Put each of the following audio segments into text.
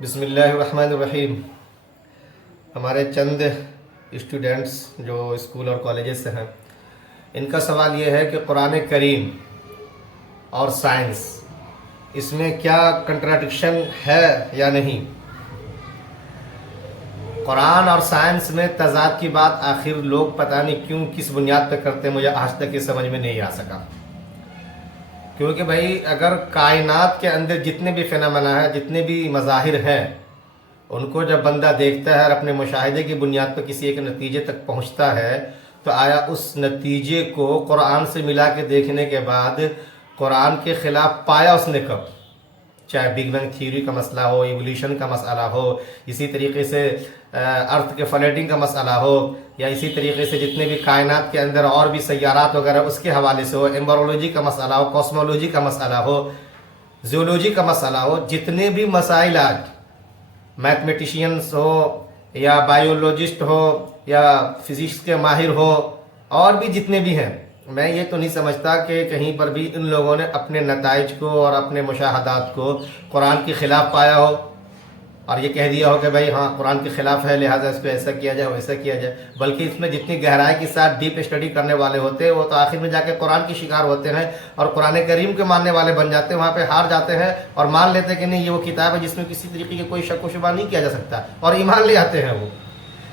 بسم اللہ الرحمن الرحیم۔ ہمارے چند اسٹوڈنٹس جو اسکول اور کالجز سے ہیں، ان کا سوال یہ ہے کہ قرآن کریم اور سائنس، اس میں کیا کنٹراڈکشن ہے یا نہیں؟ قرآن اور سائنس میں تضاد کی بات آخر لوگ پتہ نہیں کیوں کس بنیاد پہ کرتے ہیں، مجھے آج تک یہ سمجھ میں نہیں آ سکا۔ کیونکہ بھائی اگر کائنات کے اندر جتنے بھی فینامنا ہیں، جتنے بھی مظاہر ہیں، ان کو جب بندہ دیکھتا ہے اور اپنے مشاہدے کی بنیاد پر کسی ایک نتیجے تک پہنچتا ہے، تو آیا اس نتیجے کو قرآن سے ملا کے دیکھنے کے بعد قرآن کے خلاف پایا اس نے کب؟ چاہے بگ بینگ تھیوری کا مسئلہ ہو، ایولیوشن کا مسئلہ ہو، اسی طریقے سے ارتھ کے فلیٹنگ کا مسئلہ ہو، یا اسی طریقے سے جتنے بھی کائنات کے اندر اور بھی سیارات وغیرہ اس کے حوالے سے ہو، ایمبرولوجی کا مسئلہ ہو، کاسمولوجی کا مسئلہ ہو، زیولوجی کا مسئلہ ہو، جتنے بھی مسائل آج میتھمیٹیشینس ہو یا بایولوجسٹ ہو یا فزکس کے ماہر ہو، اور بھی جتنے بھی ہیں، میں یہ تو نہیں سمجھتا کہ کہیں پر بھی ان لوگوں نے اپنے نتائج کو اور اپنے مشاہدات کو قرآن کے خلاف پایا ہو اور یہ کہہ دیا ہو کہ بھائی ہاں قرآن کے خلاف ہے لہٰذا اس پہ ایسا کیا جائے ویسا کیا جائے۔ بلکہ اس میں جتنی گہرائی کے ساتھ ڈیپ اسٹڈی کرنے والے ہوتے ہیں، وہ تو آخر میں جا کے قرآن کی شکار ہوتے ہیں اور قرآن کریم کے ماننے والے بن جاتے ہیں، وہاں پہ ہار جاتے ہیں اور مان لیتے ہیں کہ نہیں یہ وہ کتاب ہے جس میں کسی طریقے کی کوئی شک و شبہ نہیں کیا جا سکتا، اور ایمان لے آتے ہیں وہ۔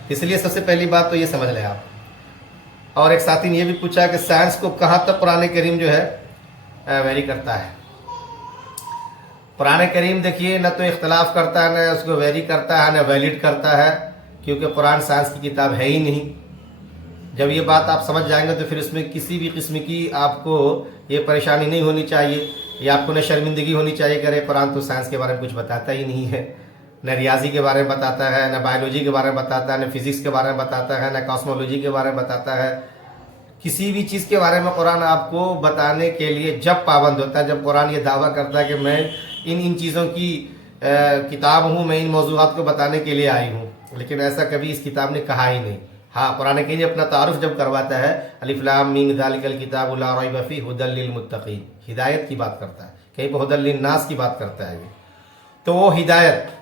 اس لیے سب سے پہلی بات تو یہ سمجھ لیں آپ۔ اور ایک ساتھی نے یہ بھی پوچھا کہ سائنس کو کہاں تک قرآن کریم جو ہے ویری کرتا ہے۔ قرآن کریم دیکھیے نہ تو اختلاف کرتا ہے، نہ اس کو ویری کرتا ہے، نہ ویلڈ کرتا ہے، کیونکہ قرآن سائنس کی کتاب ہے ہی نہیں۔ جب یہ بات آپ سمجھ جائیں گے تو پھر اس میں کسی بھی قسم کی آپ کو یہ پریشانی نہیں ہونی چاہیے، یا آپ کو نہ شرمندگی ہونی چاہیے کہ ارے قرآن تو سائنس کے بارے میں کچھ بتاتا ہی نہیں ہے، نہ ریاضی کے بارے میں بتاتا ہے، نہ بایولوجی کے بارے میں بتاتا ہے، نہ فزکس کے بارے میں بتاتا ہے، نہ کاسمولوجی کے بارے میں بتاتا ہے۔ کسی بھی چیز کے بارے میں قرآن آپ کو بتانے کے لیے جب پابند ہوتا ہے، جب قرآن یہ دعویٰ کرتا ہے کہ میں ان چیزوں کی کتاب ہوں، میں ان موضوعات کو بتانے کے لیے آئی ہوں، لیکن ایسا کبھی اس کتاب نے کہا ہی نہیں۔ ہاں قرآن کریم اپنا تعارف جب کرواتا ہے الف لام میم ذالک الکتاب لا ریب فیہ ھدی للمتقین، ہدایت کی بات کرتا ہے، کہیں پہ ھدی للناس کی بات کرتا ہے یہ، تو وہ ہدایت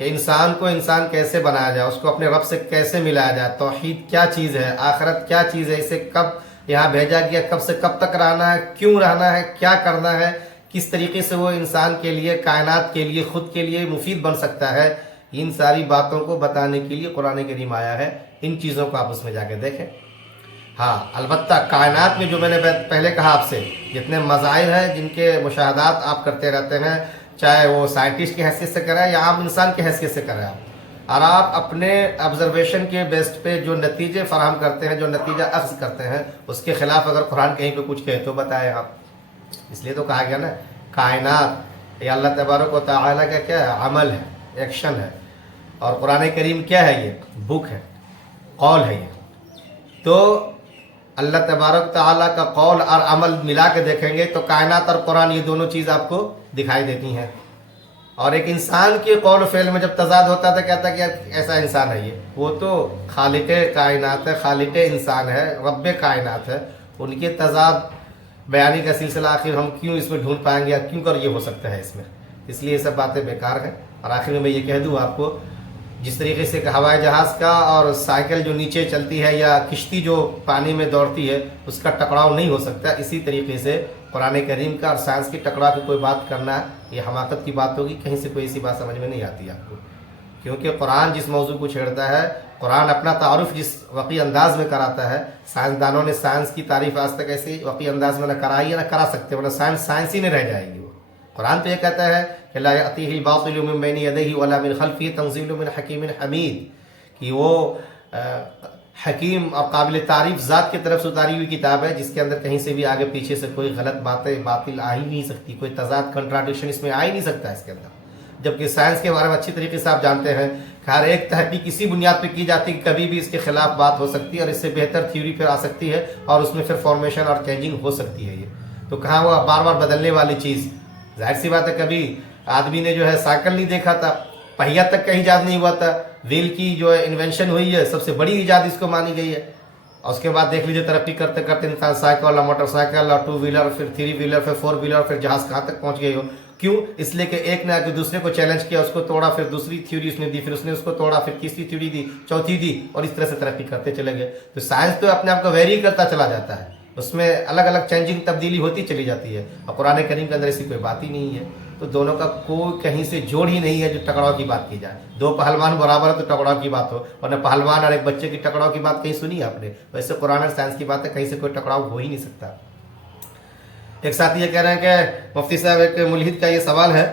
کہ انسان کو انسان کیسے بنایا جائے، اس کو اپنے رب سے کیسے ملایا جائے، توحید کیا چیز ہے، آخرت کیا چیز ہے، اسے کب یہاں بھیجا گیا، کب سے کب تک رہنا ہے، کیوں رہنا ہے، کیا کرنا ہے، کس طریقے سے وہ انسان کے لیے، کائنات کے لیے، خود کے لیے مفید بن سکتا ہے، ان ساری باتوں کو بتانے کے لیے قرآن کریم آیا ہے۔ ان چیزوں کو آپ اس میں جا کے دیکھیں۔ ہاں البتہ کائنات میں جو میں نے پہلے کہا آپ سے، جتنے مظاہر ہیں جن کے مشاہدات آپ کرتے رہتے ہیں، چاہے وہ سائنٹسٹ کی حیثیت سے کریں یا عام انسان کی حیثیت سے کریں آپ، اور آپ اپنے آبزرویشن کے بیسڈ پہ جو نتیجے فراہم کرتے ہیں، جو نتیجہ اخذ کرتے ہیں، اس کے خلاف اگر قرآن کہیں پہ کچھ کہے تو بتائیں آپ۔ اس لیے تو کہا گیا نا کائنات یہ اللہ تبارک و تعالیٰ کا کیا ہے، عمل ہے، ایکشن ہے، اور قرآن کریم کیا ہے، یہ بک ہے، قول ہے یہ۔ تو اللہ تبارک تعالیٰ کا قول اور عمل ملا کے دیکھیں گے تو کائنات اور قرآن یہ دونوں چیز آپ کو دکھائی دیتی ہیں۔ اور ایک انسان کے قول و فعل میں جب تضاد ہوتا ہے تو کہتا ہے کہ ایسا انسان ہے، یہ وہ تو خالق کائنات ہے، خالق انسان ہے، رب کائنات ہے، ان کے تضاد بیانی کا سلسلہ آخر ہم کیوں اس میں ڈھونڈ پائیں گے، یا کیوں کر یہ ہو سکتا ہے اس میں؟ اس لیے یہ سب باتیں بیکار ہیں۔ اور آخر میں یہ کہہ دوں آپ کو، جس طریقے سے کہ ہوائی جہاز کا اور سائیکل جو نیچے چلتی ہے یا کشتی جو پانی میں دوڑتی ہے اس کا ٹکراؤ نہیں ہو سکتا، اسی طریقے سے قرآن کریم کا اور سائنس کی ٹکراؤ کی کوئی بات کرنا یہ حماقت کی بات ہوگی، کہیں سے کوئی ایسی بات سمجھ میں نہیں آتی آپ کو۔ کیونکہ قرآن جس موضوع کو چھیڑتا ہے، قرآن اپنا تعارف جس وقی انداز میں کراتا ہے، سائنسدانوں نے سائنس کی تعریف آج تک ایسے وقی انداز میں نہ کرائی ہے نہ کرا سکتے، ورنہ سائنس ہی نہیں رہ جائے گی۔ وہ قرآن تو یہ کہتا ہے کہ لا یأتیہ الباطل من بین یدیہ ولا من خلفہ تنزیل من حکیم حمید، کہ وہ حکیم اور قابل تعریف ذات کی طرف سے اتاری ہوئی کتاب ہے جس کے اندر کہیں سے بھی آگے پیچھے سے کوئی غلط باتیں باطل آ ہی نہیں سکتی، کوئی تضاد کنٹراڈکشن اس میں آ ہی نہیں سکتا اس کے اندر۔ جبکہ سائنس کے بارے میں اچھی طریقے سے آپ جانتے ہیں کہ ہر ایک تحقیق کسی بنیاد پہ کی جاتی ہے کہ کبھی بھی اس کے خلاف بات ہو سکتی ہے اور اس سے بہتر تھیوری پھر آ سکتی ہے اور اس میں پھر فارمیشن اور چینجنگ ہو سکتی ہے۔ یہ تو کہاں وہ بار بار بدلنے والی چیز، ظاہر سی بات ہے کبھی آدمی نے جو ہے سائیکل نہیں دیکھا تھا، پہیہ تک کا ایجاد نہیں ہوا تھا، ویل کی جو ہے انوینشن ہوئی ہے سب سے بڑی ایجاد اس کو مانی گئی ہے، اور اس کے بعد دیکھ لیجیے ترقی کرتے کرتے انسان سائیکل اور موٹر سائیکل اور ٹو ویلر، پھر تھری ویلر، پھر فور ویلر، پھر جہاز کہاں تک پہنچ گئی ہو۔ کیوں؟ اس لیے کہ ایک نے آ کے دوسرے کو چیلنج کیا، اس کو توڑا، پھر دوسری تھیوری اس نے دی، پھر اس نے اس کو توڑا، پھر تیسری تھیوری دی، چوتھی دی، اور اس طرح سے ترقی کرتے چلے گئے۔ تو سائنس تو اپنے آپ کو ویری کرتا چلا جاتا ہے، اس میں الگ الگ چینجنگ تبدیلی ہوتی چلی جاتی ہے، اور قرآن کریم کے اندر ایسی کوئی بات ہی نہیں ہے۔ تو دونوں کا کوئی کہیں سے جوڑ ہی نہیں ہے جو ٹکراؤ کی بات کی جائے۔ دو پہلوان برابر ہے تو ٹکراؤ کی بات ہو، ورنہ پہلوان اور ایک بچے کی ٹکراؤ کی بات کہیں سنی ہے آپ نے؟ ویسے قرآن اور سائنس کی بات ہے، کہیں سے کوئی ٹکراؤ ہو ہی نہیں سکتا۔ ایک ساتھی یہ کہہ رہے ہیں کہ مفتی صاحب ایک ملحد کا یہ سوال ہے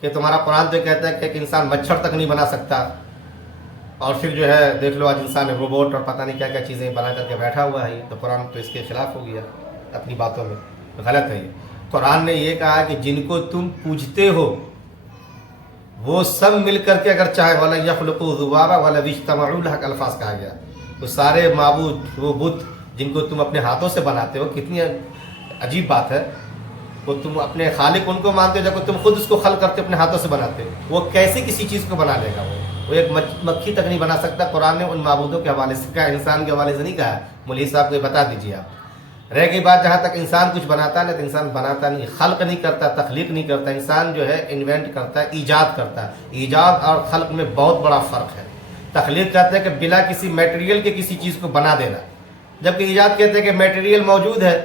کہ تمہارا قرآن تو کہتا ہے کہ ایک انسان مچھر تک نہیں بنا سکتا، اور پھر جو ہے دیکھ لو آج انسان روبوٹ اور پتہ نہیں کیا کیا چیزیں بنا کر کے بیٹھا ہوا ہے، تو قرآن تو اس کے خلاف ہو گیا اپنی باتوں میں، غلط ہے یہ۔ قرآن نے یہ کہا کہ جن کو تم پوجتے ہو وہ سب مل کر کے اگر چاہے وَلَن يَخْلُقُوا ذُبَابًا وَلَوِ اجْتَمَعُوا لَهُ، الفاظ کہا گیا۔ وہ سارے معبود، وہ بت جن کو تم اپنے ہاتھوں سے بناتے ہو، کتنی عجیب بات ہے، وہ تم اپنے خالق ان کو مانتے ہو جب تم خود اس کو خلق کرتے اپنے ہاتھوں سے بناتے ہو، وہ کیسے کسی چیز کو بنا لے گا؟ وہ ایک مکھی تک نہیں بنا سکتا۔ قرآن نے ان معبودوں کے حوالے سے کہا، انسان کے حوالے سے نہیں کہا۔ مولوی صاحب کو یہ بتا دیجیے آپ۔ رہ گئی بات جہاں تک انسان کچھ بناتا ہے، تو انسان بناتا نہیں، خلق نہیں کرتا، تخلیق نہیں کرتا۔ انسان جو ہے انوینٹ کرتا ہے، ایجاد کرتا ہے۔ ایجاد اور خلق میں بہت بڑا فرق ہے۔ تخلیق کہتے ہیں کہ بلا کسی میٹیریل کے کسی چیز کو بنا دینا، جبکہ ایجاد کہتے ہیں کہ میٹیریل موجود ہے،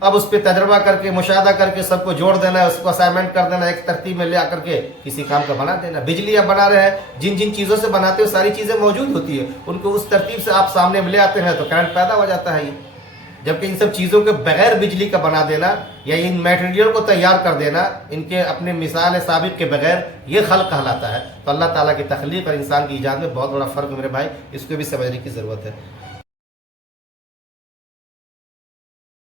اب اس پہ تجربہ کر کے، مشاہدہ کر کے سب کو جوڑ دینا ہے، اس کو اسائنمنٹ کر دینا، ایک ترتیب میں لے آ کر کے کسی کام کا بنا دینا۔ بجلی آپ بنا رہے ہیں، جن جن چیزوں سے بناتے ہو ساری چیزیں موجود ہوتی ہے، ان کو اس ترتیب سے آپ سامنے لے آتے ہیں تو کرنٹ پیدا ہو جاتا ہے۔ یہ جبکہ ان سب چیزوں کے بغیر بجلی کا بنا دینا یا ان میٹیریل کو تیار کر دینا، ان کے اپنے مثال سابق کے بغیر، یہ خلق کہلاتا ہے۔ تو اللہ تعالیٰ کی تخلیق اور انسان کی ایجاد میں بہت بڑا فرق ہے میرے بھائی، اس کو بھی سمجھنے کی ضرورت ہے۔